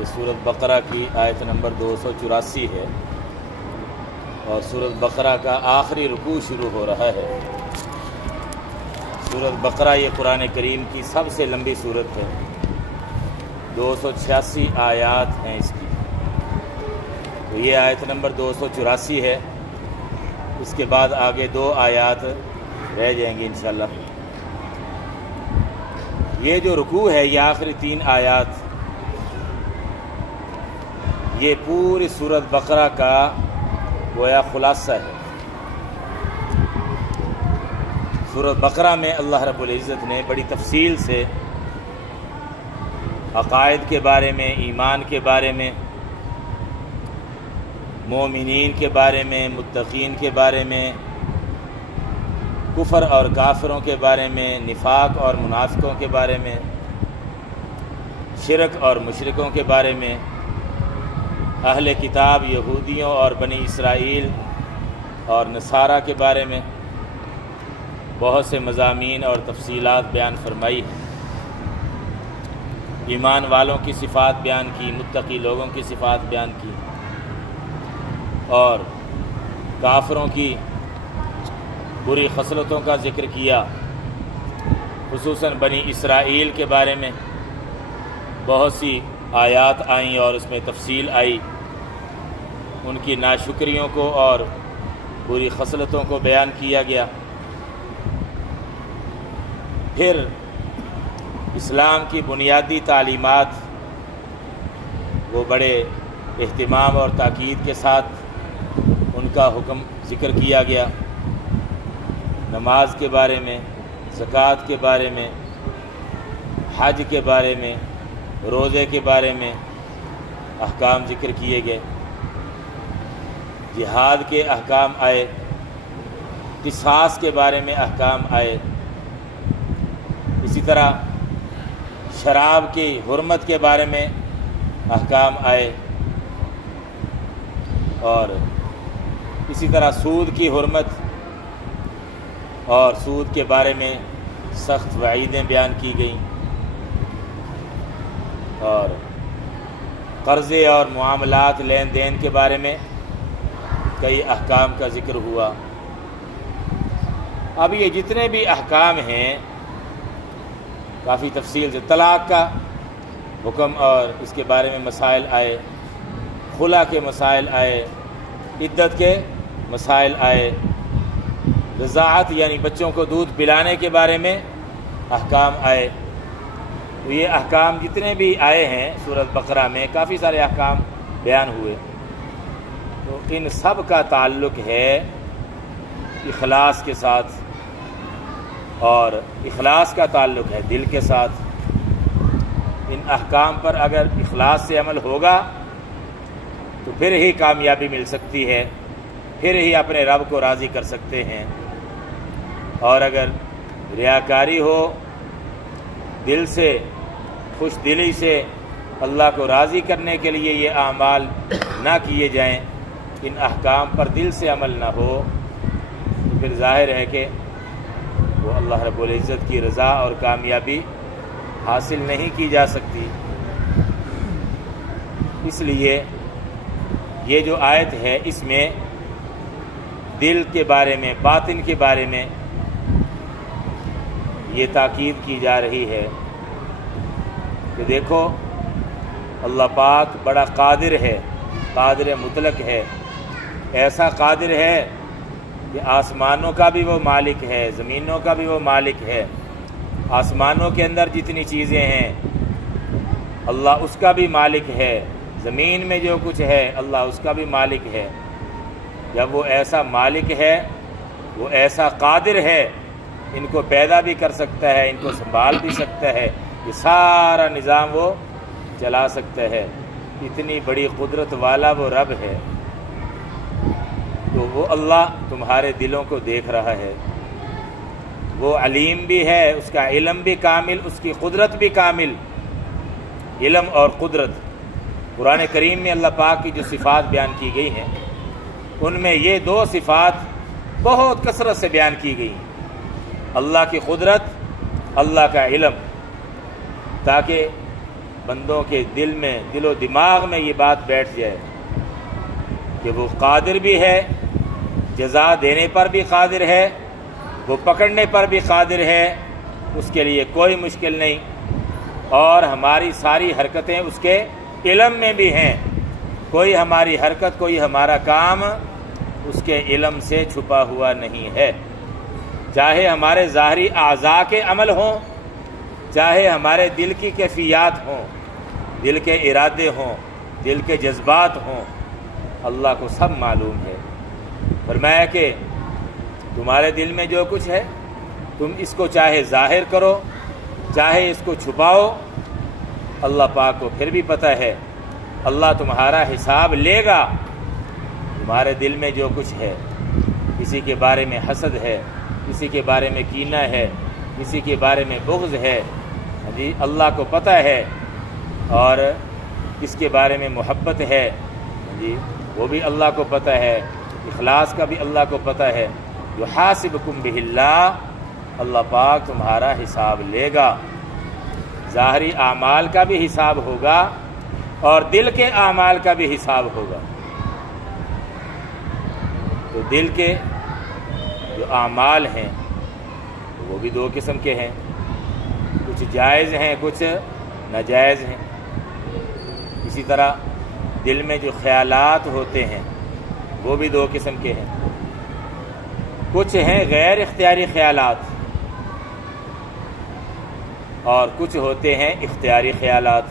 یہ سورۃ بقرہ کی آیت نمبر 284 ہے اور سورۃ بقرہ کا آخری رکوع شروع ہو رہا ہے۔ سورۃ بقرہ یہ قرآن کریم کی سب سے لمبی سورت ہے، 286 آیات ہیں اس کی، تو یہ آیت نمبر 284 ہے۔ اس کے بعد آگے 2 آیات رہ جائیں گی انشاءاللہ۔ یہ جو رکوع ہے، یہ آخری 3 آیات، یہ پوری سورۃ بقرہ کا گویا خلاصہ ہے۔ سورۃ بقرہ میں اللہ رب العزت نے بڑی تفصیل سے عقائد کے بارے میں، ایمان کے بارے میں، مومنین کے بارے میں، متقین کے بارے میں، کفر اور کافروں کے بارے میں، نفاق اور منافقوں کے بارے میں، شرک اور مشرکوں کے بارے میں، اہل کتاب یہودیوں اور بنی اسرائیل اور نصارہ کے بارے میں بہت سے مضامین اور تفصیلات بیان فرمائی ہیں۔ ایمان والوں کی صفات بیان کی، متقی لوگوں کی صفات بیان کی، اور کافروں کی بری خصلتوں کا ذکر کیا۔ خصوصاً بنی اسرائیل کے بارے میں بہت سی آیات آئیں اور اس میں تفصیل آئی، ان کی ناشکریوں کو اور بری خصلتوں کو بیان کیا گیا۔ پھر اسلام کی بنیادی تعلیمات وہ بڑے اہتمام اور تاکید کے ساتھ ان کا حکم ذکر کیا گیا۔ نماز کے بارے میں، زکوٰۃ کے بارے میں، حج کے بارے میں، روزے کے بارے میں احکام ذکر کیے گئے۔ جہاد کے احکام آئے، قصاص کے بارے میں احکام آئے، اسی طرح شراب کی حرمت کے بارے میں احکام آئے، اور اسی طرح سود کی حرمت اور سود کے بارے میں سخت وعیدیں بیان کی گئیں، اور قرضے اور معاملات لین دین کے بارے میں کئی احکام کا ذکر ہوا۔ اب یہ جتنے بھی احکام ہیں کافی تفصیل سے، طلاق کا حکم اور اس کے بارے میں مسائل آئے، خلا کے مسائل آئے، عدت کے مسائل آئے، رضاعت یعنی بچوں کو دودھ پلانے کے بارے میں احکام آئے۔ تو یہ احکام جتنے بھی آئے ہیں سورۃ بقرہ میں، کافی سارے احکام بیان ہوئے، تو ان سب کا تعلق ہے اخلاص کے ساتھ، اور اخلاص کا تعلق ہے دل کے ساتھ۔ ان احکام پر اگر اخلاص سے عمل ہوگا تو پھر ہی کامیابی مل سکتی ہے، پھر ہی اپنے رب کو راضی کر سکتے ہیں۔ اور اگر ریاکاری ہو، دل سے، خوش دلی سے اللہ کو راضی کرنے کے لیے یہ اعمال نہ کیے جائیں، ان احکام پر دل سے عمل نہ ہو، تو پھر ظاہر ہے کہ وہ اللہ رب العزت کی رضا اور کامیابی حاصل نہیں کی جا سکتی۔ اس لیے یہ جو آیت ہے، اس میں دل کے بارے میں، باطن کے بارے میں یہ تاکید کی جا رہی ہے کہ دیکھو اللہ پاک بڑا قادر ہے، قادر مطلق ہے، ایسا قادر ہے کہ آسمانوں کا بھی وہ مالک ہے، زمینوں کا بھی وہ مالک ہے۔ آسمانوں کے اندر جتنی چیزیں ہیں اللہ اس کا بھی مالک ہے، زمین میں جو کچھ ہے اللہ اس کا بھی مالک ہے۔ جب وہ ایسا مالک ہے، وہ ایسا قادر ہے، ان کو پیدا بھی کر سکتا ہے، ان کو سنبھال بھی سکتا ہے، یہ سارا نظام وہ چلا سکتا ہے، اتنی بڑی قدرت والا وہ رب ہے۔ تو وہ اللہ تمہارے دلوں کو دیکھ رہا ہے، وہ علیم بھی ہے، اس کا علم بھی کامل، اس کی قدرت بھی کامل۔ علم اور قدرت، قرآن کریم میں اللہ پاک کی جو صفات بیان کی گئی ہیں، ان میں یہ 2 صفات بہت کثرت سے بیان کی گئی، اللہ کی قدرت، اللہ کا علم، تاکہ بندوں کے دل و دماغ میں یہ بات بیٹھ جائے کہ وہ قادر بھی ہے، جزا دینے پر بھی قادر ہے، وہ پکڑنے پر بھی قادر ہے، اس کے لیے کوئی مشکل نہیں، اور ہماری ساری حرکتیں اس کے علم میں بھی ہیں، کوئی ہماری حرکت، کوئی ہمارا کام اس کے علم سے چھپا ہوا نہیں ہے، چاہے ہمارے ظاہری اعضاء کے عمل ہوں، چاہے ہمارے دل کی کیفیات ہوں، دل کے ارادے ہوں، دل کے جذبات ہوں، اللہ کو سب معلوم ہے۔ فرمایا کہ تمہارے دل میں جو کچھ ہے تم اس کو چاہے ظاہر کرو چاہے اس کو چھپاؤ، اللہ پاک کو پھر بھی پتہ ہے، اللہ تمہارا حساب لے گا۔ تمہارے دل میں جو کچھ ہے، کسی کے بارے میں حسد ہے، کسی کے بارے میں کینہ ہے، کسی کے بارے میں بغض ہے، جی اللہ کو پتہ ہے، اور کس کے بارے میں محبت ہے، جی وہ بھی اللہ کو پتہ ہے، اخلاص کا بھی اللہ کو پتہ ہے۔ یحاسبکم بہ اللہ، اللہ پاک تمہارا حساب لے گا، ظاہری اعمال کا بھی حساب ہوگا اور دل کے اعمال کا بھی حساب ہوگا۔ تو دل کے جو اعمال ہیں وہ بھی دو قسم کے ہیں، کچھ جائز ہیں، کچھ ناجائز ہیں۔ اسی طرح دل میں جو خیالات ہوتے ہیں وہ بھی دو قسم کے ہیں، کچھ ہیں غیر اختیاری خیالات اور کچھ ہوتے ہیں اختیاری خیالات۔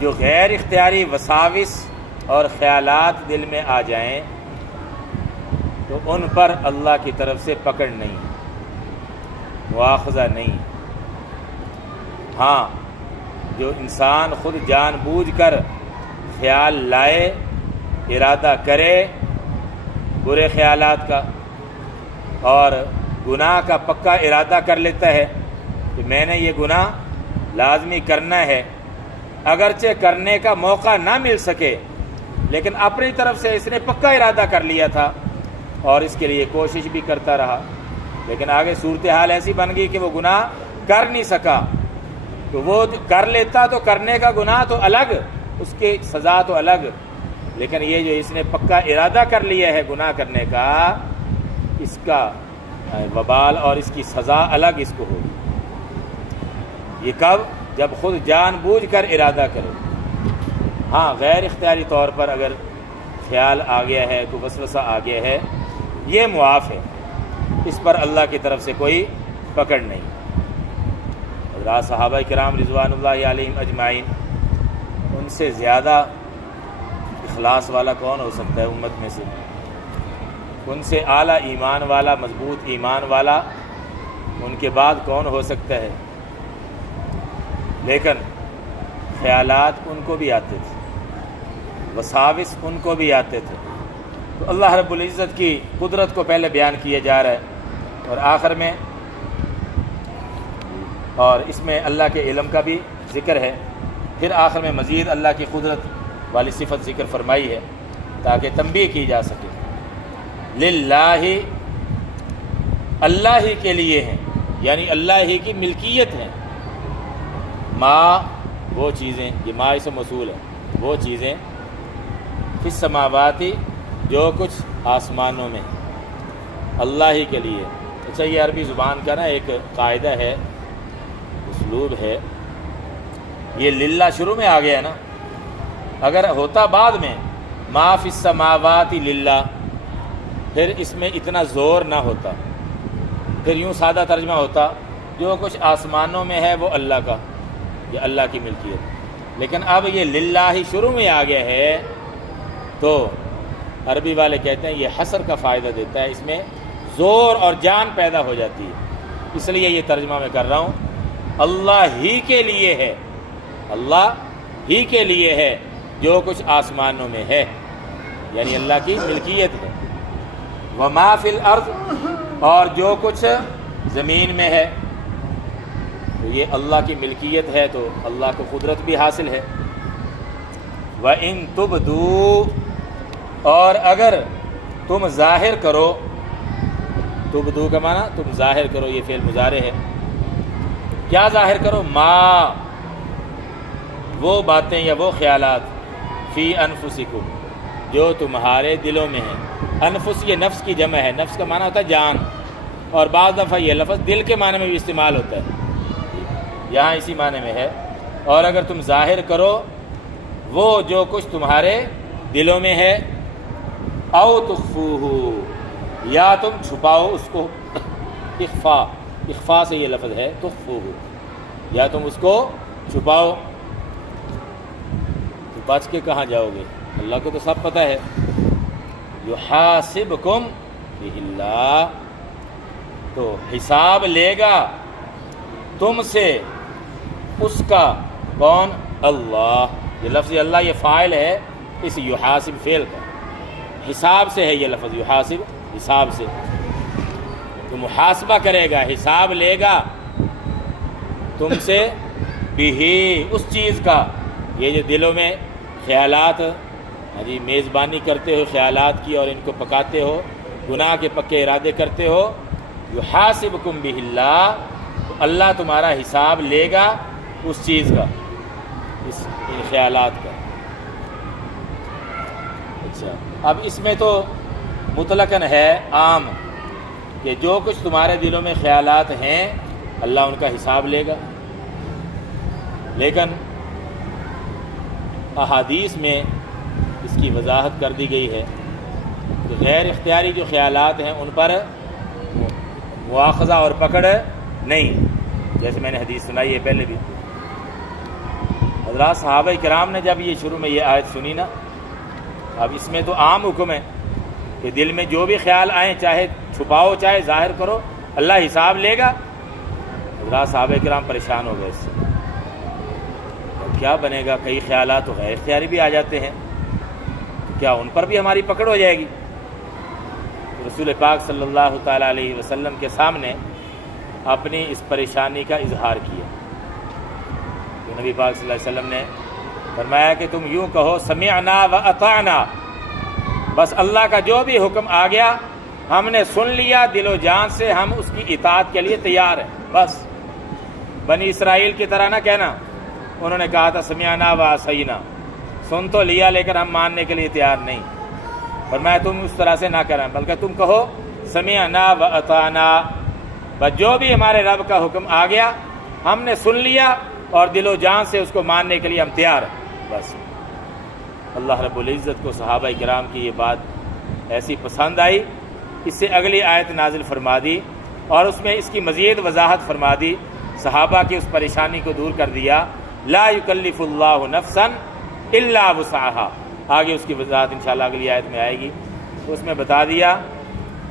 جو غیر اختیاری وساوس اور خیالات دل میں آ جائیں تو ان پر اللہ کی طرف سے پکڑ نہیں، مواخذہ نہیں۔ ہاں، جو انسان خود جان بوجھ کر خیال لائے، ارادہ کرے برے خیالات کا اور گناہ کا پکا ارادہ کر لیتا ہے کہ میں نے یہ گناہ لازمی کرنا ہے، اگرچہ کرنے کا موقع نہ مل سکے لیکن اپنی طرف سے اس نے پکا ارادہ کر لیا تھا اور اس کے لیے کوشش بھی کرتا رہا، لیکن آگے صورتحال ایسی بن گئی کہ وہ گناہ کر نہیں سکا، تو وہ کر لیتا تو کرنے کا گناہ تو الگ، اس کی سزا تو الگ، لیکن یہ جو اس نے پکا ارادہ کر لیا ہے گناہ کرنے کا، اس کا وبال اور اس کی سزا الگ اس کو ہوگی۔ یہ کب؟ جب خود جان بوجھ کر ارادہ کرے۔ ہاں، غیر اختیاری طور پر اگر خیال آ گیا ہے، کوئی وسوسہ آ گیا ہے، یہ معاف ہے، اس پر اللہ کی طرف سے کوئی پکڑ نہیں۔ حضرات صحابہ کرام رضوان اللہ علیہم اجمعین، ان سے زیادہ اخلاص والا کون ہو سکتا ہے امت میں سے؟ ان سے اعلیٰ ایمان والا، مضبوط ایمان والا ان کے بعد کون ہو سکتا ہے؟ لیکن خیالات ان کو بھی آتے تھے، وساوس ان کو بھی آتے تھے۔ تو اللہ رب العزت کی قدرت کو پہلے بیان کیا جا رہا ہے اور آخر میں، اور اس میں اللہ کے علم کا بھی ذکر ہے، پھر آخر میں مزید اللہ کی قدرت والی صفت ذکر فرمائی ہے تاکہ تنبیہ کی جا سکے۔ للہ، اللہ ہی کے لیے ہیں، یعنی اللہ ہی کی ملکیت ہے۔ ما، وہ چیزیں، یہ ما اسم موصول ہے، وہ چیزیں فی السماواتی، جو کچھ آسمانوں میں، اللہ ہی کے لیے۔ اچھا، یہ عربی زبان کا نا ایک قاعدہ ہے، اسلوب ہے، یہ للہ شروع میں آ گیا ہے نا، اگر ہوتا بعد میں ما فی السماوات للہ، پھر اس میں اتنا زور نہ ہوتا، پھر یوں سادہ ترجمہ ہوتا جو کچھ آسمانوں میں ہے وہ اللہ کا، یہ اللہ کی ملکیت۔ لیکن اب یہ للہ ہی شروع میں آ گیا ہے تو عربی والے کہتے ہیں یہ حصر کا فائدہ دیتا ہے، اس میں زور اور جان پیدا ہو جاتی ہے، اس لیے یہ ترجمہ میں کر رہا ہوں، اللہ ہی کے لیے ہے، اللہ ہی کے لیے ہے جو کچھ آسمانوں میں ہے، یعنی اللہ کی ملکیت ہے۔ وما فی الارض، اور جو کچھ زمین میں ہے، تو یہ اللہ کی ملکیت ہے، تو اللہ کو قدرت بھی حاصل ہے۔ وَإِن تُبْدُوا، اور اگر تم ظاہر کرو، تبدو کا معنی تم ظاہر کرو، یہ فعل مضارع ہے، کیا ظاہر کرو؟ ما، وہ باتیں یا وہ خیالات فی انفسکم جو تمہارے دلوں میں ہیں۔ انفس یہ نفس کی جمع ہے، نفس کا معنی ہوتا ہے جان، اور بعض دفعہ یہ لفظ دل کے معنی میں بھی استعمال ہوتا ہے، یہاں اسی معنی میں ہے۔ اور اگر تم ظاہر کرو وہ جو کچھ تمہارے دلوں میں ہے، او تخفوہ یا تم چھپاؤ اس کو، اخفا سے یہ لفظ ہے تخفوہ، یا تم اس کو چھپاؤ، تو بچ کے کہاں جاؤ گے؟ اللہ کو تو سب پتہ ہے۔ یحاسبکم بہ اللہ، تو حساب لے گا تم سے اس کا، کون؟ اللہ۔ یہ لفظ اللہ یہ فاعل ہے اس یحاسب فعل کا، حساب سے ہے یہ لفظ، یحاسب حساب سے، تو محاسبہ کرے گا، حساب لے گا تم سے، بھی اس چیز کا، یہ جو دلوں میں خیالات جی میزبانی کرتے ہو خیالات کی اور ان کو پکاتے ہو، گناہ کے پکے ارادے کرتے ہو، یحاسبکم بہ اللہ، تو اللہ تمہارا حساب لے گا اس چیز کا، ان خیالات کا۔ اچھا، اب اس میں تو مطلقاً ہے عام کہ جو کچھ تمہارے دلوں میں خیالات ہیں اللہ ان کا حساب لے گا، لیکن احادیث میں اس کی وضاحت کر دی گئی ہے کہ غیر اختیاری جو خیالات ہیں ان پر مواخذہ اور پکڑ نہیں، جیسے میں نے حدیث سنائی ہے پہلے بھی۔ حضرات صحابہ کرام نے جب یہ شروع میں یہ آیت سنی نا، اب اس میں تو عام حکم ہے کہ دل میں جو بھی خیال آئیں چاہے چھپاؤ چاہے ظاہر کرو اللہ حساب لے گا۔ حضرات صحابہ کرام پریشان ہو گئے اس سے، کیا بنے گا؟ کئی خیالات تو غیر اختیاری بھی آ جاتے ہیں، کیا ان پر بھی ہماری پکڑ ہو جائے گی؟ رسول پاک صلی اللہ تعالیٰ علیہ وسلم کے سامنے اپنی اس پریشانی کا اظہار کیا، تو نبی پاک صلی اللہ علیہ وسلم نے فرمایا کہ تم یوں کہو سمعنا و اطعنا، بس اللہ کا جو بھی حکم آ گیا ہم نے سن لیا دل و جان سے، ہم اس کی اطاعت کے لیے تیار ہیں۔ بس بنی اسرائیل کی طرح نہ کہنا، انہوں نے کہا تھا سمعنا و عصینا، سن تو لیا لیکن ہم ماننے کے لیے تیار نہیں۔ فرمایا تم اس طرح سے نہ کریں، بلکہ تم کہو سمعنا و اطعنا، بس جو بھی ہمارے رب کا حکم آ گیا ہم نے سن لیا اور دل و جان سے اس کو ماننے کے لیے ہم تیار ہیں۔ بس اللہ رب العزت کو صحابہ کرام کی یہ بات ایسی پسند آئی، اس سے اگلی آیت نازل فرما دی اور اس میں اس کی مزید وضاحت فرما دی، صحابہ کی اس پریشانی کو دور کر دیا۔ لا یکلف اللہ نفسا الا وسعها، آگے اس کی وضاحت انشاءاللہ اگلی آیت میں آئے گی، تو اس میں بتا دیا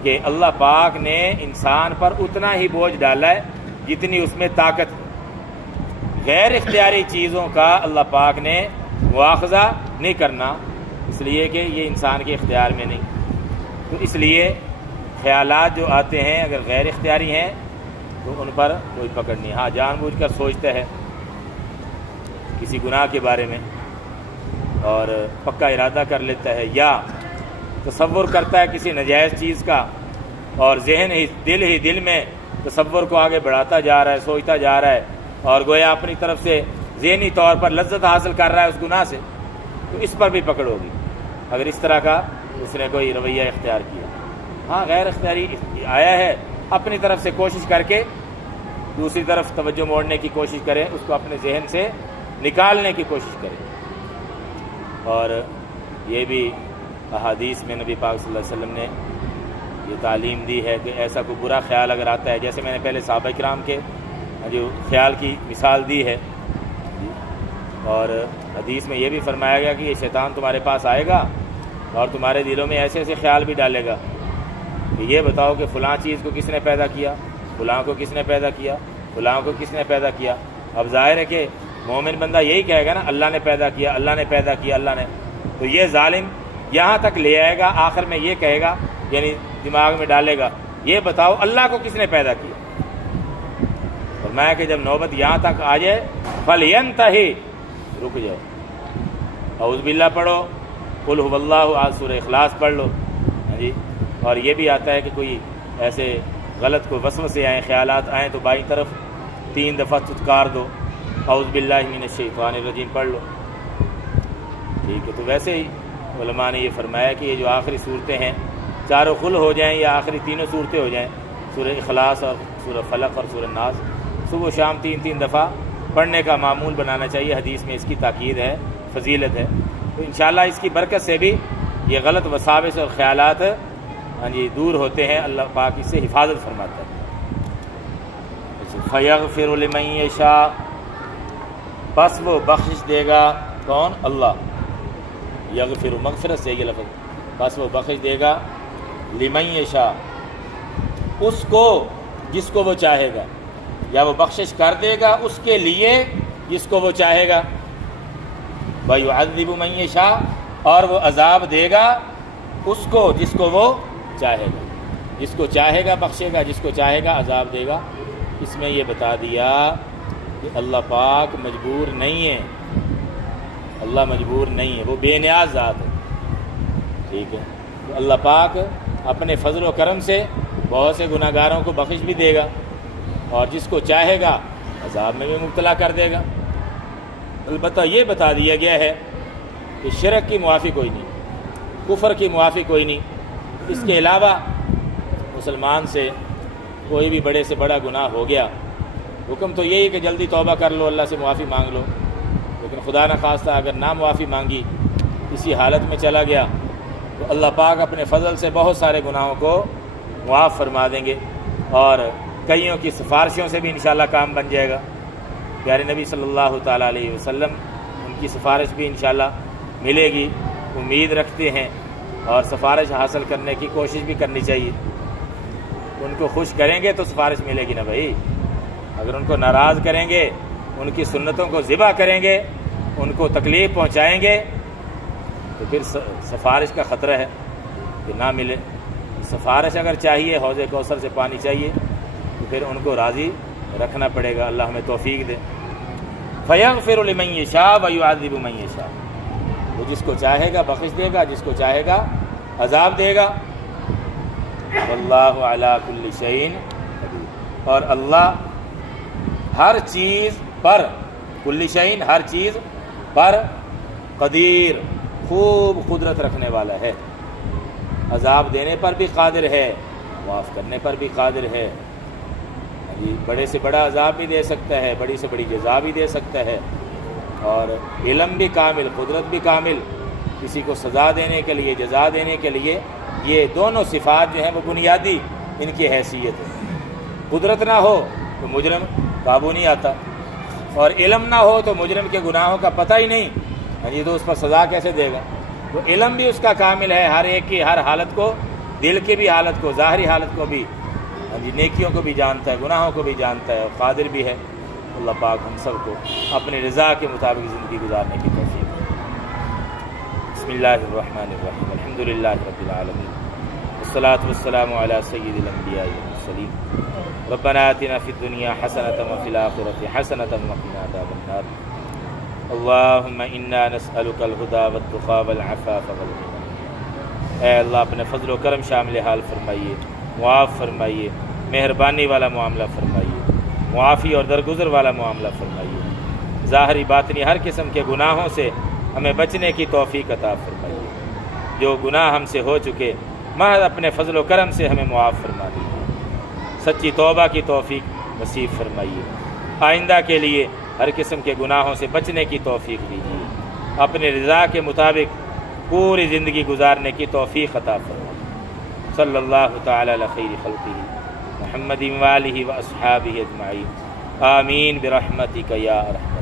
کہ اللہ پاک نے انسان پر اتنا ہی بوجھ ڈالا ہے جتنی اس میں طاقت ہے، غیر اختیاری چیزوں کا اللہ پاک نے مواخذہ نہیں کرنا، اس لیے کہ یہ انسان کے اختیار میں نہیں، تو اس لیے خیالات جو آتے ہیں اگر غیر اختیاری ہیں تو ان پر کوئی پکڑ نہیں۔ ہاں جان بوجھ کر سوچتا ہے کسی گناہ کے بارے میں اور پکا ارادہ کر لیتا ہے، یا تصور کرتا ہے کسی ناجائز چیز کا اور ذہن ہی دل میں تصور کو آگے بڑھاتا جا رہا ہے، سوچتا جا رہا ہے اور گویا اپنی طرف سے ذہنی طور پر لذت حاصل کر رہا ہے اس گناہ سے، تو اس پر بھی پکڑ ہوگی اگر اس طرح کا اس نے کوئی رویہ اختیار کیا۔ ہاں غیر اختیاری آیا ہے، اپنی طرف سے کوشش کر کے دوسری طرف توجہ موڑنے کی کوشش کرے، اس کو اپنے ذہن سے نکالنے کی کوشش کرے۔ اور یہ بھی احادیث میں نبی پاک صلی اللہ علیہ وسلم نے یہ تعلیم دی ہے کہ ایسا کوئی برا خیال اگر آتا ہے، جیسے میں نے پہلے صحابہ کرام کے جو خیال کی مثال دی ہے، اور حدیث میں یہ بھی فرمایا گیا کہ یہ شیطان تمہارے پاس آئے گا اور تمہارے دلوں میں ایسے ایسے خیال بھی ڈالے گا کہ یہ بتاؤ کہ فلاں چیز کو کس نے پیدا کیا، فلاں کو کس نے پیدا کیا، فلاں کو کس نے پیدا کیا۔ اب ظاہر ہے کہ مومن بندہ یہی کہے گا نا اللہ نے پیدا کیا، اللہ نے پیدا کیا، اللہ نے، تو یہ ظالم یہاں تک لے آئے گا، آخر میں یہ کہے گا، یعنی دماغ میں ڈالے گا یہ بتاؤ اللہ کو کس نے پیدا کیا۔ فرمایا کہ جب نوبت یہاں تک آ جائے فَلْيَنْتَهِ، رک جائے، اعوذ باللہ پڑھو، قل هو اللہ احد، سورہ اخلاص پڑھ لو، ہاں جی۔ اور یہ بھی آتا ہے کہ کوئی ایسے غلط کوئی وسوسے آئیں، خیالات آئیں تو بائیں طرف 3 دفعہ چتکار دو، اعوذ باللہ من الشیطان الرجیم پڑھ لو، ٹھیک ہے۔ تو ویسے ہی علماء نے یہ فرمایا کہ یہ جو آخری صورتیں ہیں چاروں خل ہو جائیں یا آخری تینوں صورتیں ہو جائیں، سورہ اخلاص اور سورہ فلق اور سورہ ناس، صبح و شام 3 دفعہ پڑھنے کا معمول بنانا چاہیے۔ حدیث میں اس کی تاکید ہے، فضیلت ہے۔ تو انشاءاللہ اس کی برکت سے بھی یہ غلط وساوس اور خیالات دور ہوتے ہیں، اللہ پاک اس سے حفاظت فرماتا ہے۔ فَيَغْفِرُ لِمَن يَشَاءُ، پس وہ بخشش دے گا، کون؟ اللہ۔ یغفر مغفرت سے یہ لفظ، پس وہ بخش دے گا، لمن یشاء، اس کو جس کو وہ چاہے گا، یا وہ بخشش کر دے گا اس کے لیے جس کو وہ چاہے گا، وَيُعَذِّبُ مَن یشاء، اور وہ عذاب دے گا اس کو جس کو وہ چاہے گا، جس کو چاہے گا بخشے گا، جس کو چاہے گا عذاب دے گا۔ اس میں یہ بتا دیا کہ اللہ پاک مجبور نہیں ہے، اللہ مجبور نہیں ہے، وہ بے نیاز ذات ہے، ٹھیک ہے۔ تو اللہ پاک اپنے فضل و کرم سے بہت سے گناہ گاروں کو بخش بھی دے گا، اور جس کو چاہے گا عذاب میں بھی مبتلا کر دے گا۔ البتہ یہ بتا دیا گیا ہے کہ شرک کی معافی کوئی نہیں، کفر کی معافی کوئی نہیں۔ اس کے علاوہ مسلمان سے کوئی بھی بڑے سے بڑا گناہ ہو گیا، حکم تو یہی کہ جلدی توبہ کر لو، اللہ سے معافی مانگ لو، لیکن خدا نہ خواستہ اگر نہ معافی مانگی، اسی حالت میں چلا گیا، تو اللہ پاک اپنے فضل سے بہت سارے گناہوں کو معاف فرما دیں گے، اور کئیوں کی سفارشوں سے بھی انشاءاللہ کام بن جائے گا۔ پیارے نبی صلی اللہ تعالیٰ علیہ وسلم، ان کی سفارش بھی انشاءاللہ ملے گی، امید رکھتے ہیں، اور سفارش حاصل کرنے کی کوشش بھی کرنی چاہیے۔ ان کو خوش کریں گے تو سفارش ملے گی نا بھائی، اگر ان کو ناراض کریں گے، ان کی سنتوں کو ذبح کریں گے، ان کو تکلیف پہنچائیں گے، تو پھر سفارش کا خطرہ ہے کہ نہ ملے۔ سفارش اگر چاہیے، حوض کوثر سے پانی چاہیے، تو پھر ان کو راضی رکھنا پڑے گا۔ اللہ ہمیں توفیق دے۔ فَيَغْفِرُ لِمَن يَشَاءُ وَيُعَذِّبُ مَن يَشَاءُ، وہ جس کو چاہے گا بخش دے گا، جس کو چاہے گا عذاب دے گا۔ وَاللَّهُ عَلَىٰ كُلِّ شَيْءٍ قَدِيرٌ، اور اللہ ہر چیز پر، کل شیء ہر چیز پر، قدیر خوب قدرت رکھنے والا ہے، عذاب دینے پر بھی قادر ہے، معاف کرنے پر بھی قادر ہے۔ بڑے سے بڑا عذاب بھی دے سکتا ہے، بڑی سے بڑی جزا بھی دے سکتا ہے، اور علم بھی کامل، قدرت بھی کامل، کسی کو سزا دینے کے لیے، جزا دینے کے لیے۔ یہ دونوں صفات جو ہیں وہ بنیادی ان کی حیثیت ہے۔ قدرت نہ ہو تو مجرم قابو نہیں آتا، اور علم نہ ہو تو مجرم کے گناہوں کا پتہ ہی نہیں، تو اس پر سزا کیسے دے گا؟ تو علم بھی اس کا کامل ہے، ہر ایک کی ہر حالت کو، دل کی بھی حالت کو، ظاہری حالت کو بھی، نیکیوں کو بھی جانتا ہے، گناہوں کو بھی جانتا ہے، اور قادر بھی ہے۔ اللہ پاک ہم سب کو اپنی رضا کے مطابق زندگی گزارنے کی توفیق دے۔ بسم اللہ الرحمن الرحیم، الحمد للہ رب العالمین، والصلاة والسلام علی سید الانبیاء والمرسلین، ربنا آتنا فی الدنیا حسنۃ وفی الآخرۃ حسنۃ وقنا عذاب النار، اللہم انا نسألک الہدی والتقی والعفاف والغنی۔ اے اللہ اپنے فضل و کرم شامل حال فرمائیے، معاف فرمائیے، مہربانی والا معاملہ فرمائیے، معافی اور درگزر والا معاملہ فرمائیے، ظاہری باطنی ہر قسم کے گناہوں سے ہمیں بچنے کی توفیق عطا فرمائیے، جو گناہ ہم سے ہو چکے محض اپنے فضل و کرم سے ہمیں معاف فرما دیجیے، سچی توبہ کی توفیق نصیب فرمائیے، آئندہ کے لیے ہر قسم کے گناہوں سے بچنے کی توفیق دیجیے، اپنے رضا کے مطابق پوری زندگی گزارنے کی توفیق عطا فرمائیے۔ صلی اللہ تعالی علی خیر خلقہ محمد وآلہ واصحابہ اجمعین، آمین برحمتک یا ارحم۔